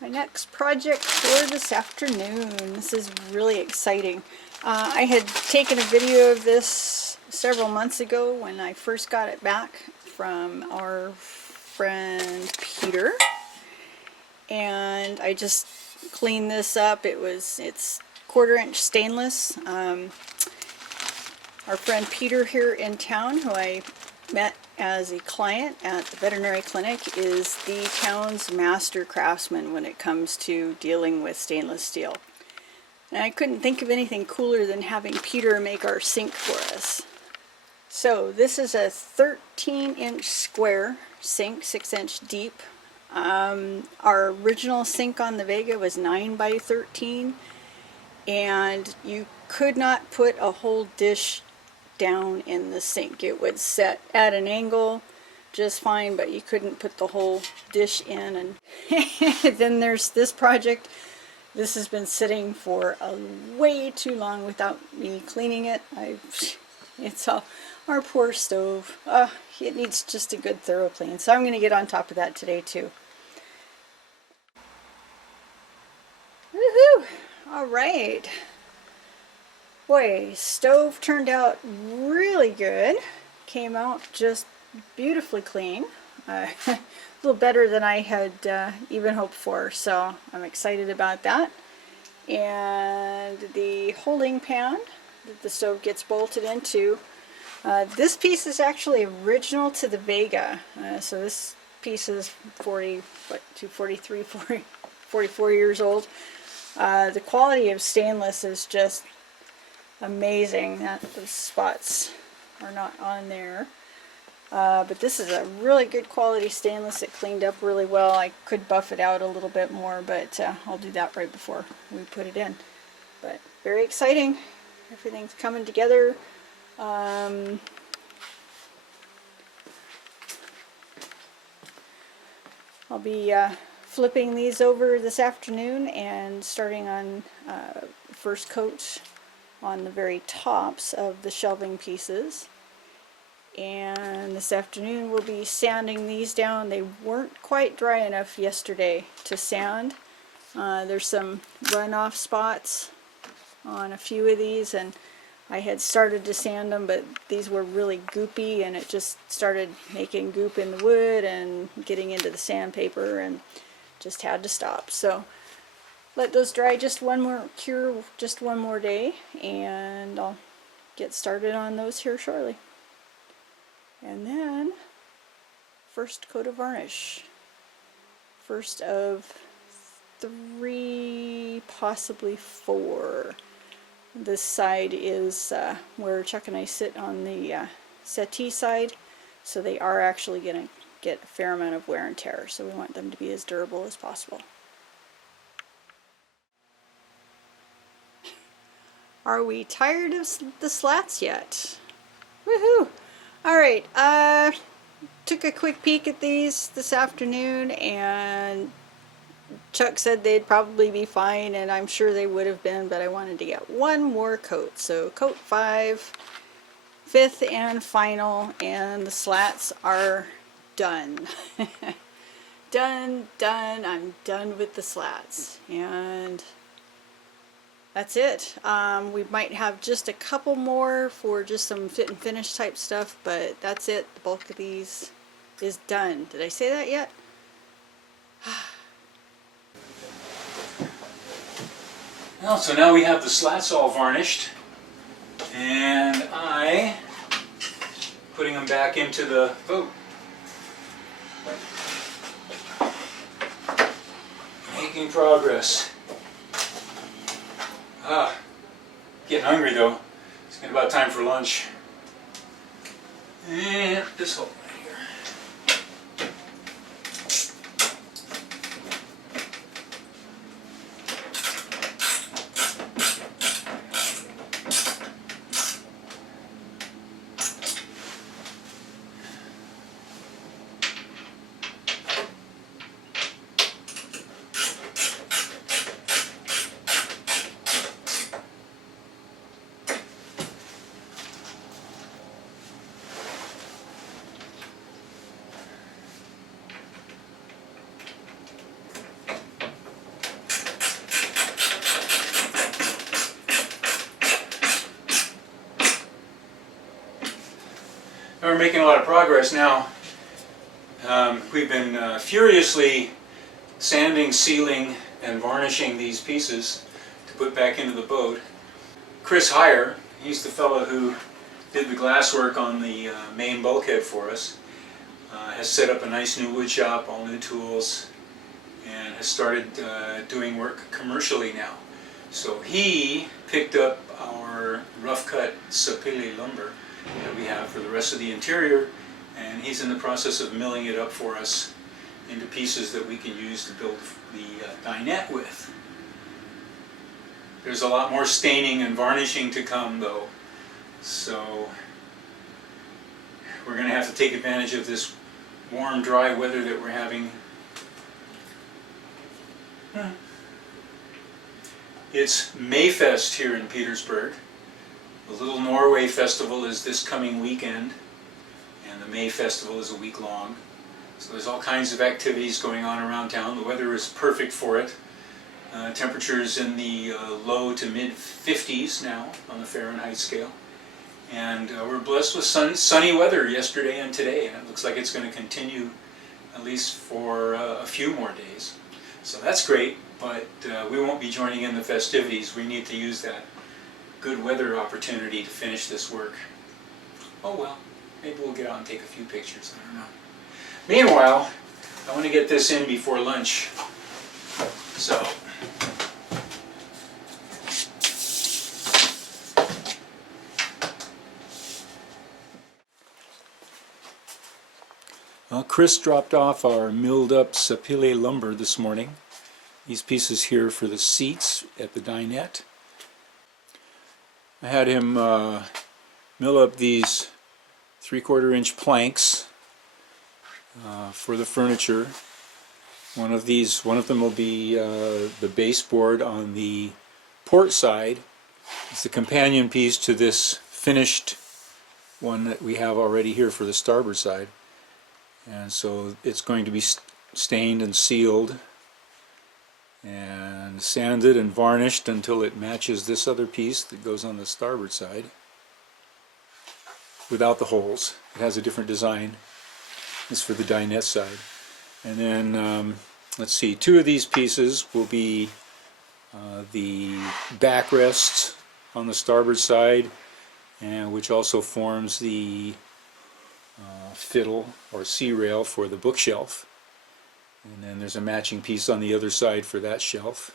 My next project for this afternoon. This is really exciting. I had taken a video of this several months ago when I first got it back from our friend Peter, and I just cleaned this up. It's 1/4" stainless. Our friend Peter here in town, who I met as a client at the veterinary clinic, is the town's master craftsman when it comes to dealing with stainless steel. And I couldn't think of anything cooler than having Peter make our sink for us. So this is a 13-inch square sink, 6-inch deep. Our original sink on the Vega was 9 by 13, and you could not put a whole dish down in the sink. It would set at an angle just fine, but you couldn't put the whole dish in. And then there's this project. This has been sitting for way too long without me cleaning it. It's our poor stove. It needs just a good thorough clean. So I'm going to get on top of that today too. Woohoo! All right. Boy, stove turned out really good. Came out just beautifully clean. A little better than I had even hoped for, so I'm excited about that. And the holding pan that the stove gets bolted into, this piece is actually original to the Vega. So this piece is 44 years old. The quality of stainless is just amazing. That the spots are not on there. But this is a really good quality stainless. It cleaned up really well. I could buff it out a little bit more, but I'll do that right before we put it in. But very exciting. Everything's coming together. I'll be flipping these over this afternoon and starting on first coat on the very tops of the shelving pieces. And this afternoon we'll be sanding these down. They weren't quite dry enough yesterday to sand. There's some runoff spots on a few of these, and I had started to sand them, but these were really goopy, and it just started making goop in the wood and getting into the sandpaper, and just had to stop. So let those dry cure just one more day, and I'll get started on those here shortly. And then first coat of varnish. First of 3, possibly 4. This side is where Chuck and I sit on the settee side, so they are actually going to get a fair amount of wear and tear, so we want them to be as durable as possible. Are we tired of the slats yet? Woohoo! Alright, took a quick peek at these this afternoon, and Chuck said they'd probably be fine, and I'm sure they would have been, but I wanted to get one more coat. So coat 5, 5th and final, and the slats are done. Done. I'm done with the slats, and that's it. We might have just a couple more for just some fit and finish type stuff, but that's it. The bulk of these is done. Did I say that yet? Well, so now we have the slats all varnished, and putting them back into the boat. Making progress. Getting hungry though. It's getting about time for lunch. And this hole right here. we're making a lot of progress now. We've been furiously sanding, sealing, and varnishing these pieces to put back into the boat. Chris Heyer, he's the fellow who did the glasswork on the main bulkhead for us, has set up a nice new wood shop, all new tools, and has started doing work commercially now. So he picked up our rough cut sapele lumber that we have for the rest of the interior, and he's in the process of milling it up for us into pieces that we can use to build the dinette with. There's a lot more staining and varnishing to come though, so we're going to have to take advantage of this warm, dry weather that we're having. It's Mayfest here in Petersburg. The Little Norway Festival is this coming weekend, and the May Festival is a week long. So there's all kinds of activities going on around town. The weather is perfect for it. Temperatures in the low to mid 50s now on the Fahrenheit scale. And we're blessed with sunny weather yesterday and today, and it looks like it's going to continue at least for a few more days. So that's great, but we won't be joining in the festivities. We need to use that good weather opportunity to finish this work. Oh well, maybe we'll get out and take a few pictures, I don't know. Meanwhile, I want to get this in before lunch. So, well, Chris dropped off our milled up sapele lumber this morning. These pieces here for the seats at the dinette. I had him mill up these 3/4 inch planks for the furniture. One of them will be the baseboard on the port side. It's the companion piece to this finished one that we have already here for the starboard side. And so it's going to be stained and sealed and sanded and varnished until it matches this other piece that goes on the starboard side without the holes. It has a different design. It's for the dinette side. And then let's see, 2 of these pieces will be the backrests on the starboard side, and which also forms the fiddle or C-rail for the bookshelf. And then there's a matching piece on the other side for that shelf.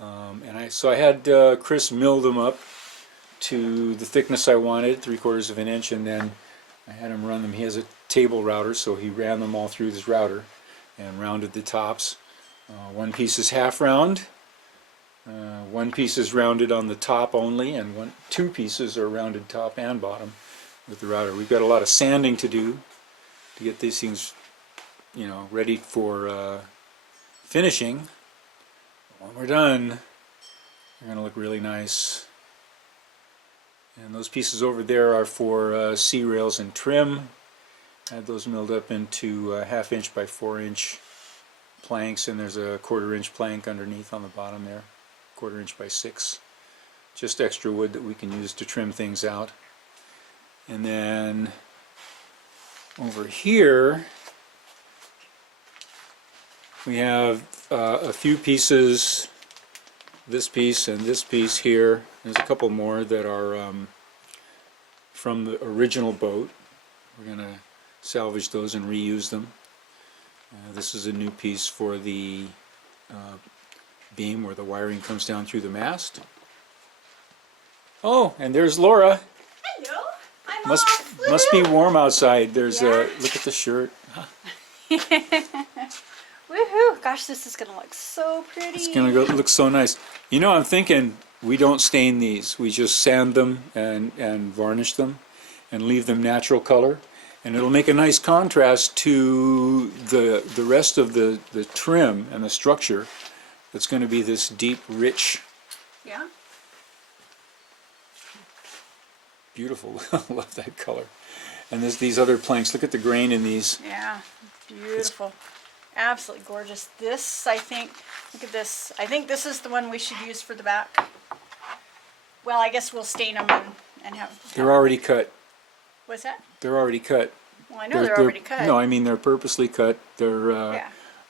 So I had Chris mill them up to the thickness I wanted, 3/4 of an inch, and then I had him run them. He has a table router, so he ran them all through this router and rounded the tops. One piece is half round, one piece is rounded on the top only, and 2 pieces are rounded top and bottom with the router. We've got a lot of sanding to do to get these things, you know, ready for finishing. When we're done, they're going to look really nice. And those pieces over there are for C-rails and trim. I had those milled up into 1/2 inch by 4 inch planks, and there's a 1/4 inch plank underneath on the bottom there, 1/4 inch by 6. Just extra wood that we can use to trim things out. And then over here we have a few pieces, this piece and this piece here. There's a couple more that are from the original boat. We're going to salvage those and reuse them. This is a new piece for the beam where the wiring comes down through the mast. Oh, and there's Laura. Hello, I'm Must be warm outside. There's look at the shirt. Woohoo! Gosh, this is gonna look so pretty. It's gonna look so nice. You know, I'm thinking we don't stain these. We just sand them and varnish them and leave them natural color, and it'll make a nice contrast to the rest of the trim and the structure. That's going to be this deep, rich, Yeah. beautiful. I love that color. And there's these other planks. Look at the grain in these. Yeah. Beautiful. Absolutely gorgeous. This, I think, look at this. I think this is the one we should use for the back. Well, I guess we'll stain them and have. They're already cut. What's that? They're already cut. Well, I know they're already cut. No, I mean they're purposely cut. They're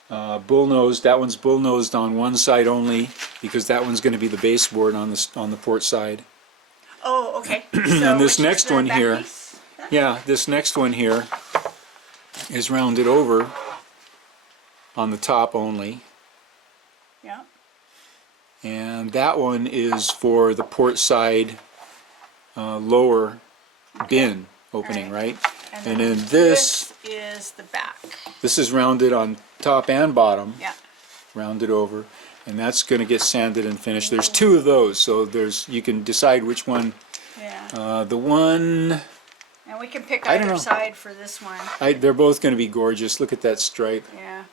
Yeah. bull-nosed. That one's bull-nosed on one side only because that one's going to be the baseboard on the port side. Oh, okay. And So this which next is the one back here, piece? yeah, this next one here is rounded over on the top only. Yeah. And that one is for the port side lower bin opening, right? And then this is the back. this is rounded on top and bottom, Yeah. rounded over, and that's going to get sanded and finished. There's two of those, so you can decide which one. Yeah. The one, And we can pick I don't either know. side for this one. they're both going to be gorgeous. Look at that stripe. Yeah.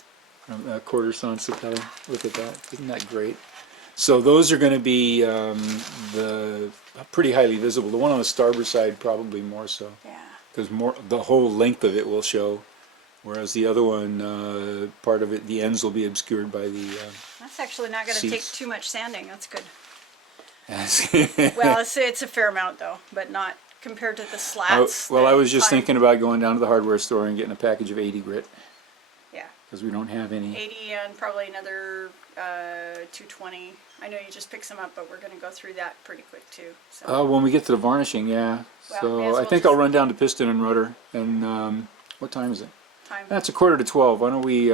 Quarter sawn sapele. Look at that. Isn't that great? So those are going to be the pretty highly visible. The one on the starboard side probably more so, Yeah. because the whole length of it will show, whereas the other one, part of it, the ends will be obscured by the. That's actually not going to take Seats. too much sanding. That's good. Well, Well, it's a fair amount though, but not compared to the slats. I was just Fine. thinking about going down to the hardware store and getting a package of 80 grit Yeah. because we don't have any. 80 and probably another 220. I know you just picked some up, but we're going to go through that pretty quick too. So. When we get to the varnishing, yeah. Well, may as So I well think I'll just- run down to piston and rudder. And what time is it? Time. That's 11:45. Why don't we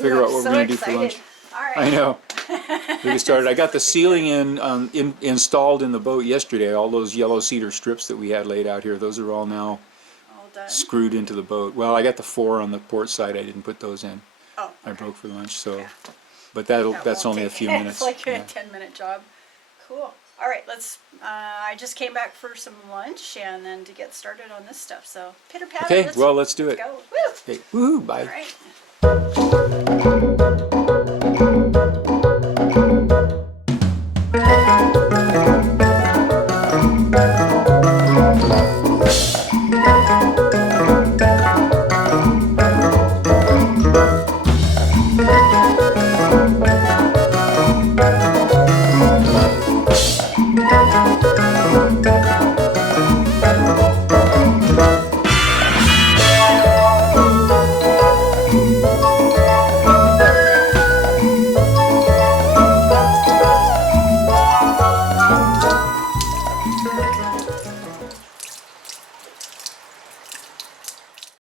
figure out what we're so going to do for excited. lunch? All right. I know. We get started. I got the ceiling installed in the boat yesterday. All those yellow cedar strips that we had laid out here, those are all now All done. screwed into the boat. Well, I got the 4 on the port side. I didn't put those in. Oh, I okay. broke for lunch, so. Yeah. But That that's won't only a take- few minutes. It's like a Yeah. 10-minute job. Cool. All right, let's. I just came back for some lunch and then to get started on this stuff. So pitter patter. Okay, well, let's do it. go. Woo! Okay, woohoo, bye. All right.